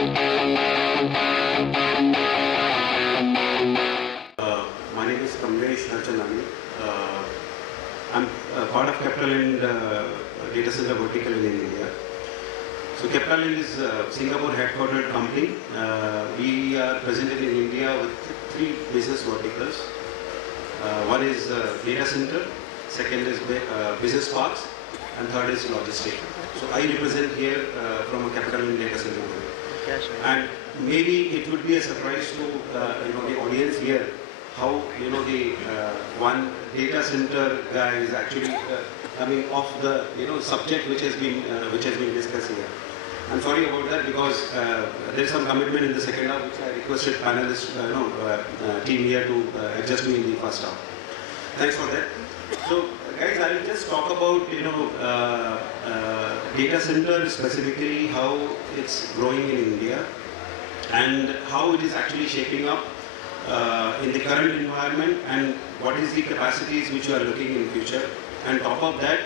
My name is Kamlesh Harchandani. I'm part of CapitaLand Data Center Vertical in India. So CapitaLand is a Singapore headquartered company. We are present in India with three business verticals. One is data center, second is business parks, and third is logistics. So I represent here from a CapitaLand Data Center. And maybe it would be a surprise to the audience here how the one data center guy is actually coming off the subject which has been discussed here. I'm sorry about that because there is some commitment in the second half which I requested panelists team here to adjust me in the first half. Thanks for that. So guys, I will just talk about data center specifically, how it's growing in India and how it is actually shaping up in the current environment, and what is the capacities which you are looking in future, and top of that,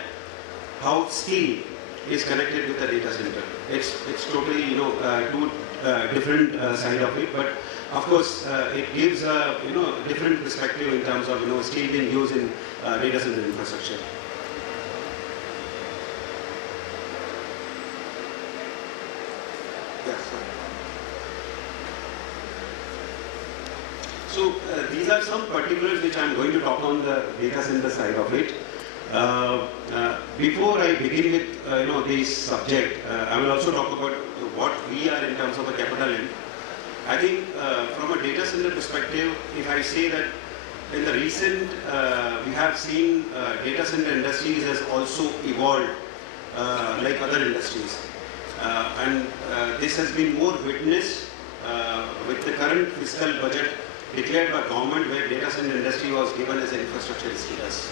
how steel is connected with the data center. It's totally two different side of it, but of course it gives a different perspective in terms of steel being used in data center infrastructure. Yes, sir. So these are some particulars which I am going to talk on the data center side of it. Before I begin with this subject, I will also talk about what we are in terms of a CapitaLand. I think from a data center perspective, if I say that in the recent, we have seen data center industries has also evolved like other industries. And this has been more witnessed with the current fiscal budget declared by government, where data center industry was given as an infrastructure status.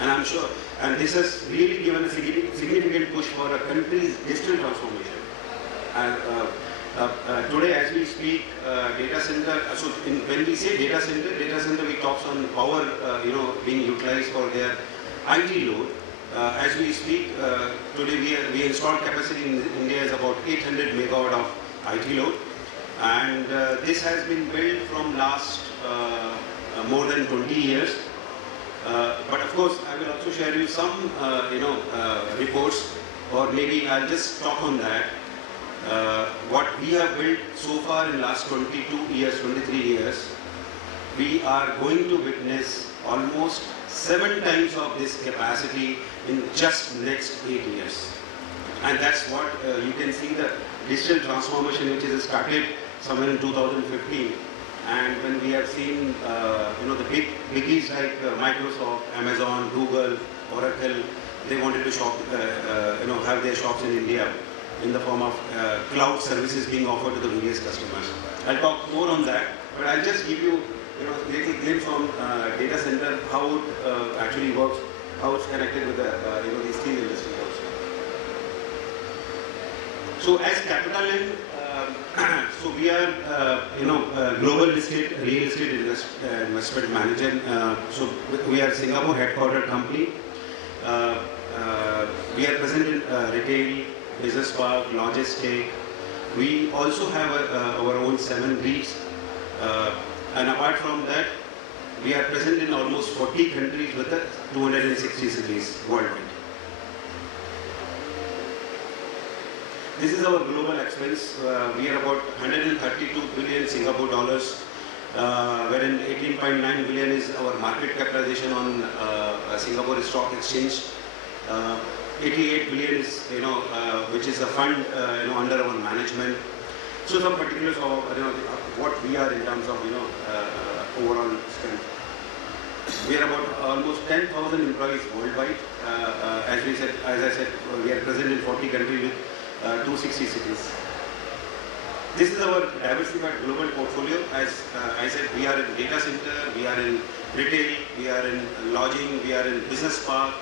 And I'm sure, and this has really given a significant push for a country's digital transformation. And today, as we speak, data center. So when we say data center, we talk on power, being utilized for their IT load. As we speak, today we installed capacity in India is about 800 megawatt of IT load, and this has been built from last more than 20 years. But of course, I will also share you some reports, or maybe I'll just talk on that. What we have built so far in last 22 years, 23 years, we are going to witness almost 7 times of this capacity in just next 8 years. And that's what you can see, the digital transformation which is started somewhere in 2015. And when we have seen the biggies like Microsoft, Amazon, Google, Oracle, they wanted to have their shops in India in the form of cloud services being offered to the various customers. I'll talk more on that, but I'll just give you a little glimpse on data center, how it actually works, how it's connected with the steel industry also. So as CapitaLand, so we are global listed real estate investment manager. So we are Singapore headquartered company. We are present in retail, business park, logistic. We also have our own 7 REITs. And apart from that, we are present in almost 40 countries with 260 cities worldwide. This is our global expense. We are about 132 billion Singapore dollars, wherein 18.9 billion is our market capitalization on Singapore Stock Exchange. 88 billion is which is a fund under our management. So some particulars of what we are in terms of overall strength. We are about almost 10,000 employees worldwide. As I said, we are present in 40 countries with 260 cities. This is our diversified global portfolio. As I said, we are in data center, we are in retail, we are in lodging, we are in business park,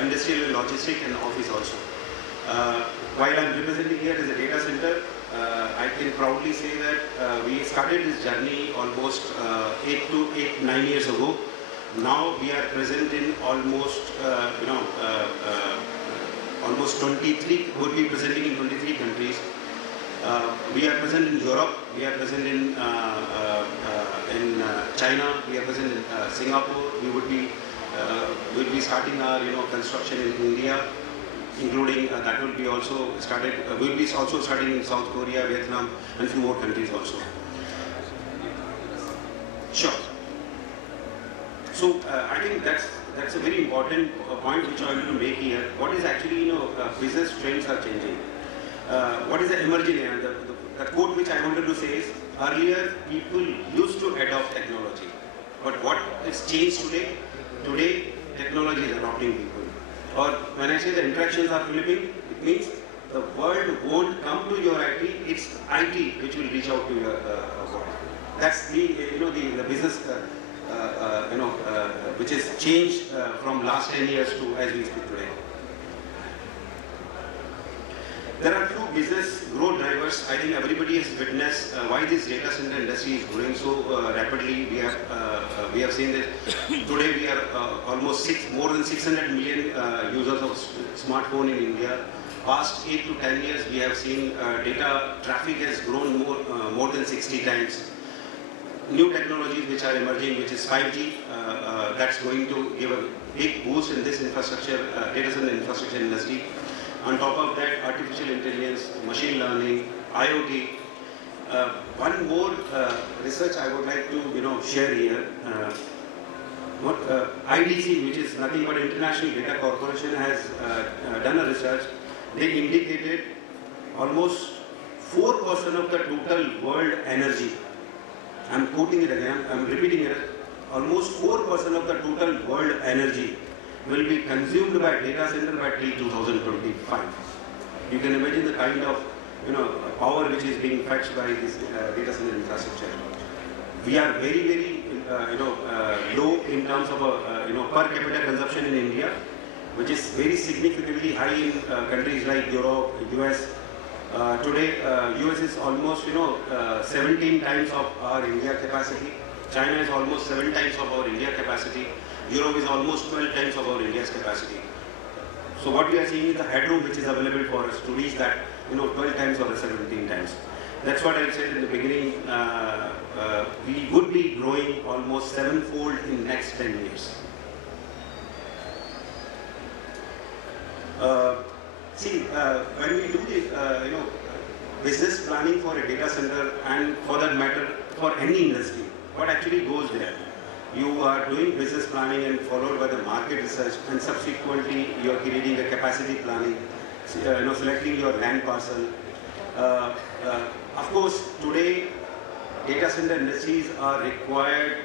industrial and logistic, and office also. While I'm representing here as a data center, I can proudly say that we started this journey almost 9 years ago. Now we are present in almost almost 23, would be presenting in 23 countries. We are present in Europe, we are present in China, we are present in Singapore. We would be starting our construction in India, including that will be also started. We'll be also starting in South Korea, Vietnam, and few more countries also. Sure. So I think that's a very important point which I want to make here. What is actually business trends are changing. What is the emerging area? The quote which I wanted to say is, earlier people used to adopt technology, but what has changed today? Today technology is adopting people. Or when I say the interactions are flipping, it means the world won't come to your IT, it's IT which will reach out to your world. That's the business which has changed from last 10 years to as we speak today. There are few business growth drivers. I think everybody has witnessed why this data center industry is growing so rapidly. We have seen that today we are almost more than 600 million users of smartphone in India. Past 8 to 10 years, we have seen data traffic has grown more than 60 times. New technologies which are emerging, which is 5G, that's going to give a big boost in this infrastructure, data center infrastructure industry. On top of that, artificial intelligence, machine learning, IoT. One more research I would like to share here. IDC, which is nothing but International Data Corporation, has done a research. They indicated almost 4% of the total world energy. I'm quoting it again, I'm repeating it. Almost 4% of the total world energy will be consumed by data center by till 2025. You can imagine the kind of power which is being fetched by this data center infrastructure. We are very, very low in terms of per capita consumption in India, which is very significantly high in countries like Europe, US. Today, US is almost 17 times of our India capacity. China is almost 7 times of our India capacity. Europe is almost 12 times of our India's capacity. So what we are seeing is the headroom which is available for us to reach that 12 times or 17 times. That's what I said in the beginning. We would be growing almost 7-fold in next 10 years. When we do the business planning for a data center, and for that matter for any industry, what actually goes there? You are doing business planning and followed by the market research, and subsequently you are creating a capacity planning, selecting your land parcel. Of course, today data center industries are required,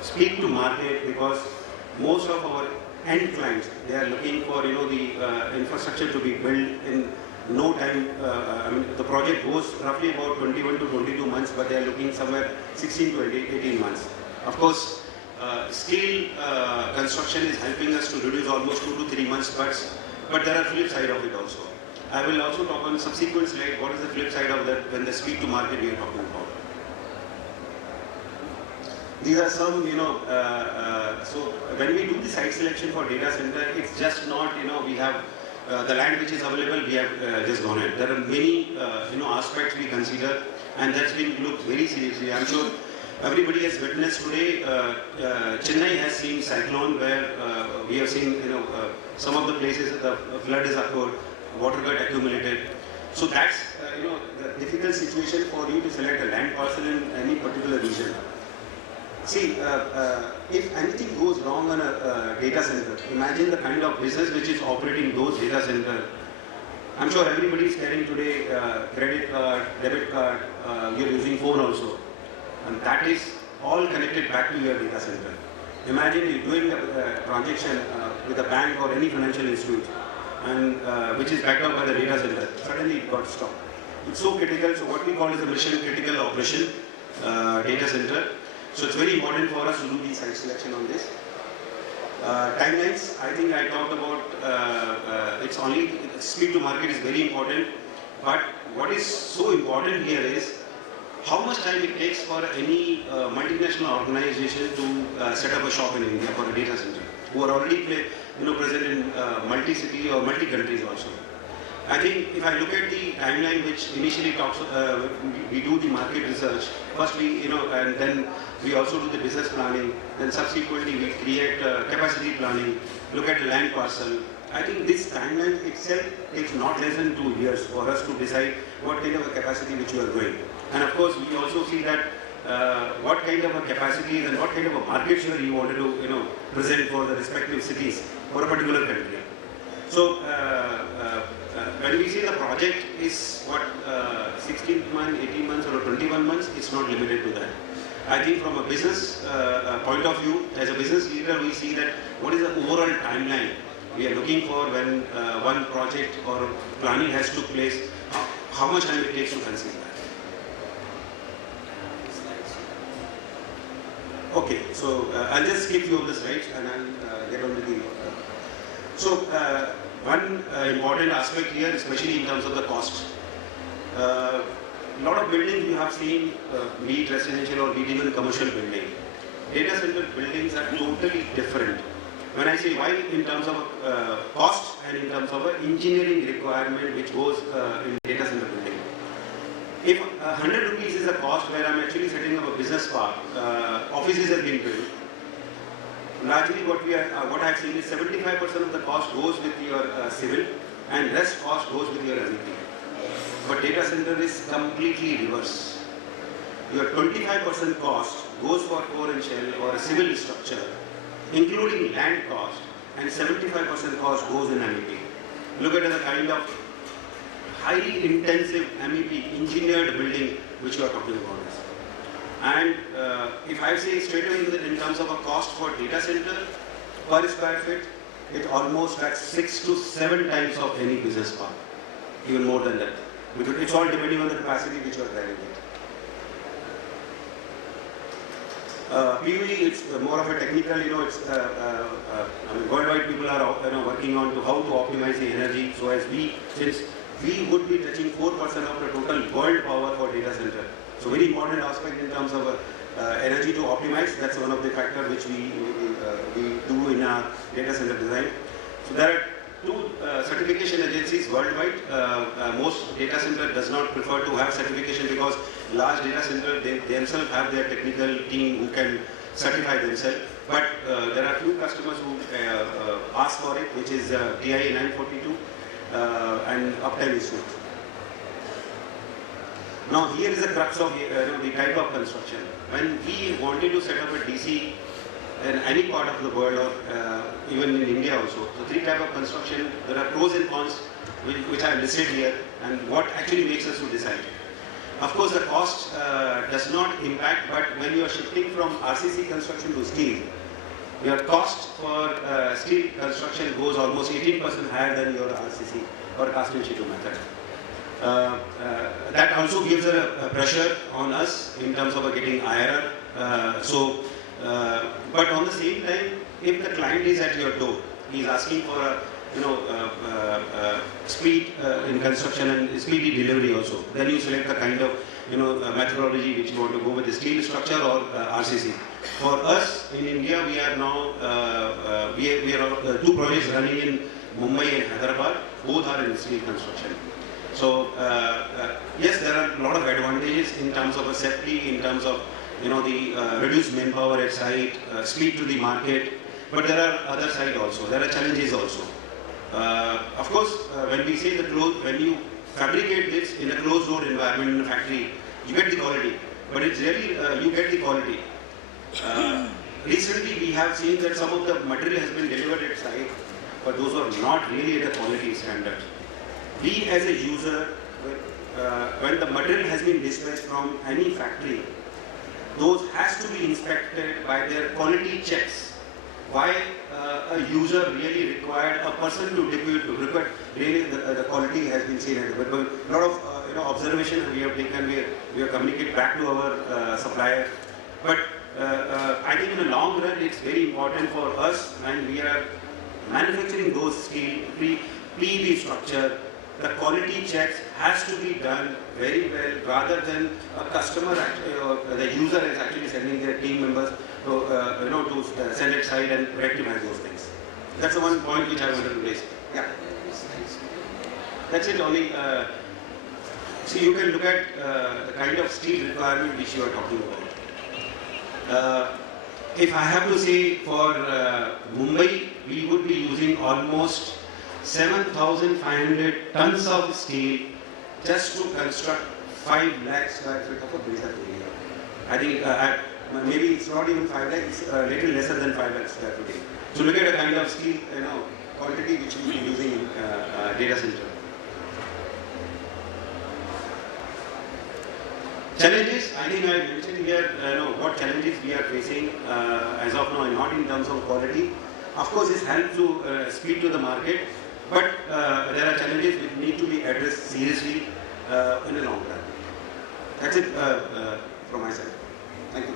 speak to market, because most of our end clients, they are looking for the infrastructure to be built in no time. The project goes roughly about 21 to 22 months, but they are looking somewhere 16 to 18 months. Of course, steel construction is helping us to reduce almost 2 to 3 months, but there are flip side of it also. I will also talk on subsequent slide what is the flip side of that when the speed to market we are talking about. These are some, so when we do the site selection for data center, it's just not, we have the land which is available, we have just gone ahead. There are many, aspects we consider, and that's been looked very seriously. I'm sure everybody has witnessed today, Chennai has seen cyclone where we have seen, some of the places the flood has occurred, water got accumulated. So that's, the difficult situation for you to select a land parcel in any particular region. See, if anything goes wrong on a data center, imagine the kind of business which is operating those data centers. I'm sure everybody is carrying today credit card, debit card, you're using phone also. And that is all connected back to your data center. Imagine you're doing a transaction with a bank or any financial institute, and which is backed up by the data center. Suddenly it got stopped. It's so critical. So what we call is a mission critical operation data center. So it's very important for us to do the site selection on this. Timelines, I think I talked about, it's only, speed to market is very important, but what is so important here is how much time it takes for any multinational organization to set up a shop in India for a data center, who are already present in multi-city or multi-countries also. I think if I look at the timeline which initially talks, we do the market research. First and then we also do the business planning. Then subsequently we create capacity planning, look at the land parcel. I think this timeline itself takes not less than 2 years for us to decide what kind of a capacity which you are going. And of course, we also see that what kind of a capacity and what kind of a market share you wanted to present for the respective cities for a particular country. So when we say the project is what 16 months, 18 months or 21 months, it's not limited to that. I think from a business point of view, as a business leader, we see that what is the overall timeline we are looking for when one project or planning has took place, how much time it takes to conceive that. Okay, so I'll just skip few of the slides and I'll get on with the So one important aspect here, especially in terms of the cost. A lot of buildings you have seen, be it residential or be it even commercial building. Data center buildings are totally different. When I say why, in terms of cost and in terms of engineering requirement which goes in data center building. If 100 rupees is a cost where I'm actually setting up a business park, offices have been built. Largely what I've seen is 75% of the cost goes with your civil and rest cost goes with your MEP. But data center is completely reverse. Your 25% cost goes for core and shell or a civil structure, including land cost, and 75% cost goes in MEP. Look at the kind of highly intensive MEP engineered building which you are talking about. And if I say straight away in terms of a cost for data center per square feet, it almost at 6 to 7 times of any business park, even more than that. Because it's all depending on the capacity which you are driving it. PUE, it's more of a technical, it's, worldwide people are working on to how to optimize the energy. So as since we would be touching 4% of the total world power for data center. So very important aspect in terms of energy to optimize. That's one of the factors which we do in our data center design. So there are 2 certification agencies worldwide. Most data center does not prefer to have certification because large data center they themselves have their technical team who can certify themselves. But there are few customers who ask for it, which is TIA 942 and Uptime Institute. Now here is the crux of the type of construction. When we wanted to set up a DC in any part of the world or even in India also, so 3 types of construction, there are pros and cons which I have listed here and what actually makes us to decide. Of course the cost does not impact, but when you are shifting from RCC construction to steel, your cost for steel construction goes almost 18% higher than your RCC or cast in situ method. That also gives a pressure on us in terms of getting IRR. But on the same time, if the client is at your door, he is asking for a speed in construction and speedy delivery also. Then you select the kind of methodology which you want to go with, the steel structure or RCC. For us in India, we are now we are 2 projects running in Mumbai and Hyderabad. Both are in steel construction. So yes, there are a lot of advantages in terms of safety, in terms of the reduced manpower at site, speed to the market. But there are other side also. There are challenges also. Of course, when we say when you fabricate this in a closed door environment in a factory, you get the quality. But it's really you get the quality. Recently, we have seen that some of the material has been delivered at site, but those are not really at the quality standard. We as a user, when the material has been dispatched from any factory, those has to be inspected by their quality checks. Why a user really required a person to record really the quality has been seen. But a lot of observation we have taken, we have communicated back to our supplier. But I think in the long run, it's very important for us, and we are manufacturing those steel PEB structure. The quality checks has to be done very well, rather than a customer the user is actually sending their team members to send it side and rectify those things. That's the one point which I wanted to raise. Yeah. That's it only. See, you can look at the kind of steel requirement which you are talking about. If I have to say for Mumbai, we would be using almost 7,500 tons of steel just to construct 5 lakh square feet of a business area. I think maybe it's not even 5 lakh, it's a little lesser than 5 lakh square feet. So look at the kind of steel, quantity which we will be using in data center. Challenges, I think I mentioned here what challenges we are facing as of now, and not in terms of quality. Of course, this helps to speed to the market, but there are challenges which need to be addressed seriously in the long run. That's it from my side. Thank you.